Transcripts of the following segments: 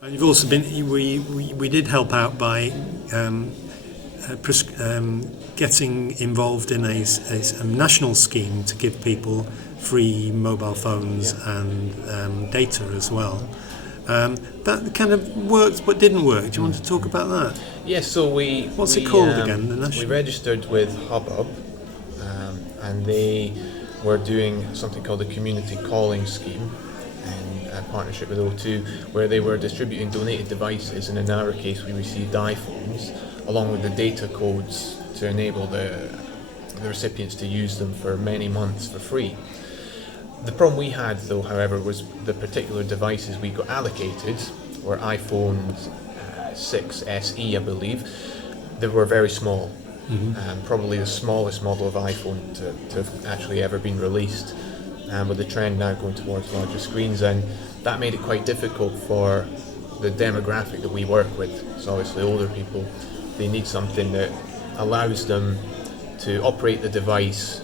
And you've also been. We did help out by getting involved in a national scheme to give people free mobile phones and data as well. That kind of worked but didn't work. Do you want to talk about that? Yes, so What's it called again? We registered with Hubbub, and they were doing something called the Community Calling Scheme in partnership with O2, where they were distributing donated devices, and in our case we received iPhones along with the data codes to enable the recipients to use them for many months for free. The problem we had, though, however, was the particular devices we got allocated were iPhones 6 SE, I believe. They were very small, probably the smallest model of iPhone to have actually ever been released, with the trend now going towards larger screens, and that made it quite difficult for the demographic that we work with. So obviously older people, they need something that allows them to operate the device,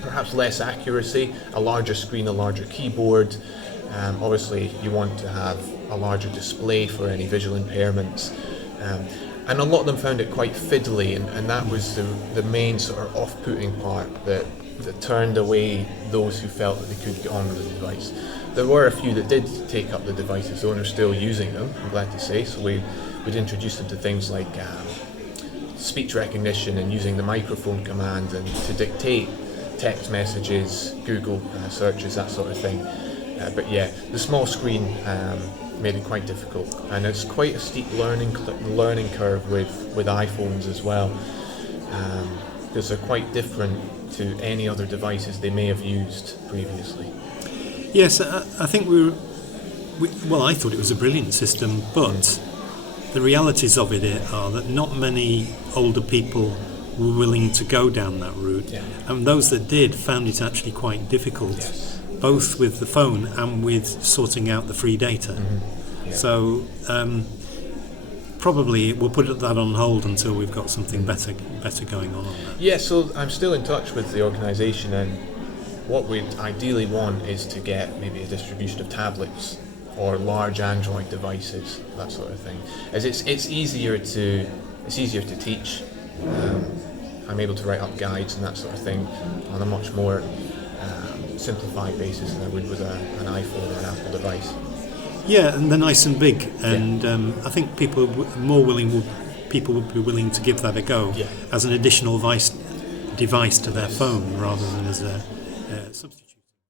perhaps less accuracy, a larger screen, a larger keyboard. Obviously you want to have a larger display for any visual impairments. And a lot of them found it quite fiddly, and that was the main sort of off-putting part that turned away those who felt that they could get on with the device. There were a few that did take up the devices, though, and are still using them, I'm glad to say. So we'd introduce them to things like speech recognition and using the microphone command and to dictate text messages, Google searches, that sort of thing. But yeah, the small screen made it quite difficult, and it's quite a steep learning curve with iPhones as well, because they're quite different to any other devices they may have used previously. Yes, I think I thought it was a brilliant system, but the realities of it are that not many older people were willing to go down that route, and those that did found it actually quite difficult, both with the phone and with sorting out the free data. So probably we'll put that on hold until we've got something better going on that. Yeah, so I'm still in touch with the organisation, and what we ideally want is to get maybe a distribution of tablets or large Android devices, that sort of thing, as it's easier to teach. I'm able to write up guides and that sort of thing on a much more simplified basis than I would with an iPhone or an Apple device. Yeah, and they're nice and big, and I think people would be willing to give that a go as an additional device to their phone rather than as a substitute.